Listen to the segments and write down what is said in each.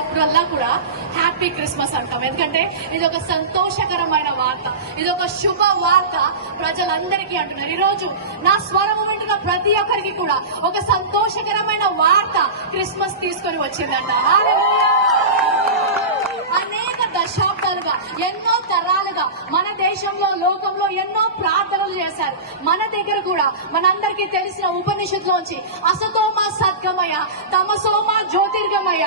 అప్పుడల్లా కూడా happy Christmas అంటాం. ఎందుకంటే ఇది ఒక సంతోషకరమైన వార్త, ఇది ఒక శుభ వార్త ప్రజలందరికీ అంటున్నారు. ఈ రోజు నా స్వరం వింటున్న ప్రతి ఒక్కరికి కూడా ఒక సంతోషకరమైన వార్త క్రిస్మస్ తీసుకొని వచ్చిందంట. అనేక దశాబ్దాలుగా, ఎన్నో తరాలుగా మన దేశంలో, లోకంలో ఎన్నో ప్రార్థనలు చేశారు. మన దగ్గర కూడా మనందరికీ తెలిసిన ఉపనిషత్తులోంచి అసతోమ సద్గమయ, తమసోమ జ్యోతిర్గమయ,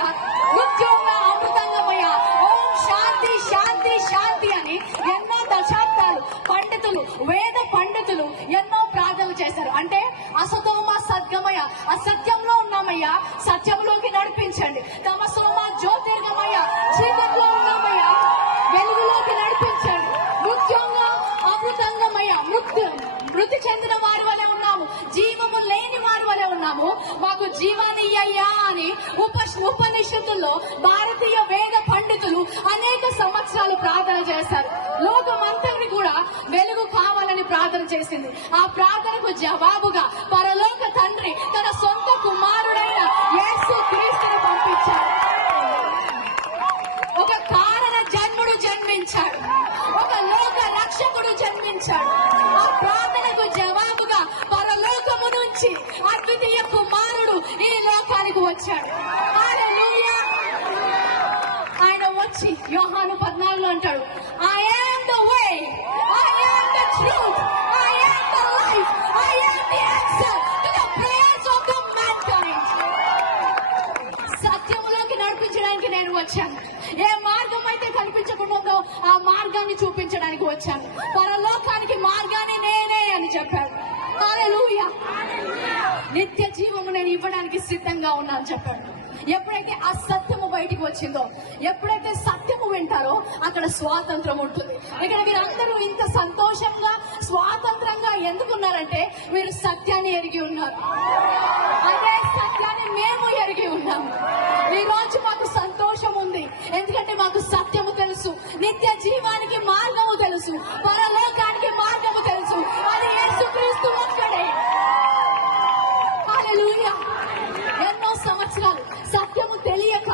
మృత్యోమ అమృతంగమయ, ఓం శాంతి శాంతి శాంతి అని ఎన్నో దశాబ్దాలు పండితులు, వేద పండితులు ఎన్నో ప్రార్థనలు చేశారు. అంటే అసతోమ సద్గమయ, అసత్యంలో ఉన్నామయ్యా, సత్యంలోకి నడిపించండి. తమసోమ జ్యోతిర్గమయ, చీకట్లో ఉన్నామయ్యా, వెలుగులోకి నడిపించండి. మృత్యోంగ అమృతంగమయ, మృతి చెందిన వారి వలె ఉన్నాము, జీవము లేని వారి వలె ఉన్నాము, మాకు జీవాన్ని ఇయ్యయ్యా అని ఉపనిషత్తుల్లో భారతీయ వేద పండితులు అనేక సంవత్సరాలు ప్రార్థన చేశారు. లోకమంతటిని కూడా వెలుగు కావాలని ప్రార్థన చేసింది. ఆ ప్రార్థనకు జవాబుగా పరలోక తండ్రి తన సొంత కుమారుడైన యేసు క్రీస్తుని పంపించాడు. ఒక కారణ జన్ముడు జన్మించాడు, ఒక లోక రక్షకుడు జన్మించాడు. ఆ ప్రార్థనకు జవాబుగా పరలోకము నుంచి అద్వితీయ కుమారుడు ఈ లోకానికి వచ్చాడు. హల్లెలూయా. ఆయన వచ్చి యోహాను 14లో అంటాడు, I am the way, I am the truth, I am the life, I am the answer to the prayers of the mankind. సత్యములోకి నడిపించడానికి నేను వచ్చాను. ఏ మార్గం అయితే కనిపించకుండా ఆ మార్గాన్ని చూపించడానికి వచ్చాను. పరలోకానికి మార్గాన్ని నేనే అని చెప్పాడు. హల్లెలూయా. నిత్య జీవము నేను ఇవ్వడానికి సిద్ధంగా ఉన్నాను చెప్పాడు. ఎప్పుడైతే ఆ సత్యము బయటికి వచ్చిందో, ఎప్పుడైతే సత్యము వింటారో అక్కడ స్వాతంత్రం ఉంటుంది. ఇక్కడ మీరందరూ ఇంత సంతోషంగా, స్వాతంత్రంగా ఎందుకున్నారంటే మీరు సత్యాన్ని ఎరిగి ఉన్నారు. అదే సత్యాన్ని మేము ఎరిగి ఉన్నాము. ఈ రోజు మాకు సంతోషం ఉంది, ఎందుకంటే మాకు సత్యము తెలుసు, నిత్య జీవానికి మార్గము తెలుసు, పరలోకానికి మార్గము తెలుసు. అది యేసుక్రీస్తు ఒక్కడే. హల్లెలూయా. ఎన్నో సంవత్సరాలు సత్యము తెలియక,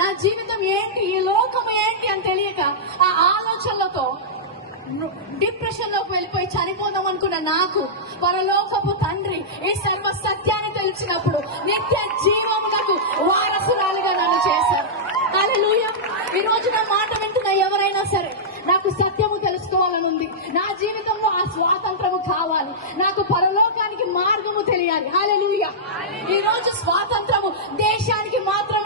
నా జీవితం ఏంటి, ఈ లోకము ఏంటి అని తెలియక ఆ ఆలోచనలతో డిప్రెషన్ లోకి వెళ్ళిపోయి చనిపోదాం అనుకున్న నాకు పరలోకపు తండ్రి ఈ సర్వ సత్యాన్ని తెలిసినప్పుడు నిత్య జీవమునకు వారసురాలుగా నన్ను చేశారు. హల్లెలూయా. ఈ రోజు నా మాట వింటున్న ఎవరైనా సరే, నాకు సత్యము తెలుసుకోవాలని ఉంది, నా జీవితంలో ఆ స్వాతంత్రము కావాలి, నాకు పరలోకానికి మార్గము తెలియాలి. హల్లెలూయా. ఈ రోజు స్వాతంత్రము దేశానికి మాత్రం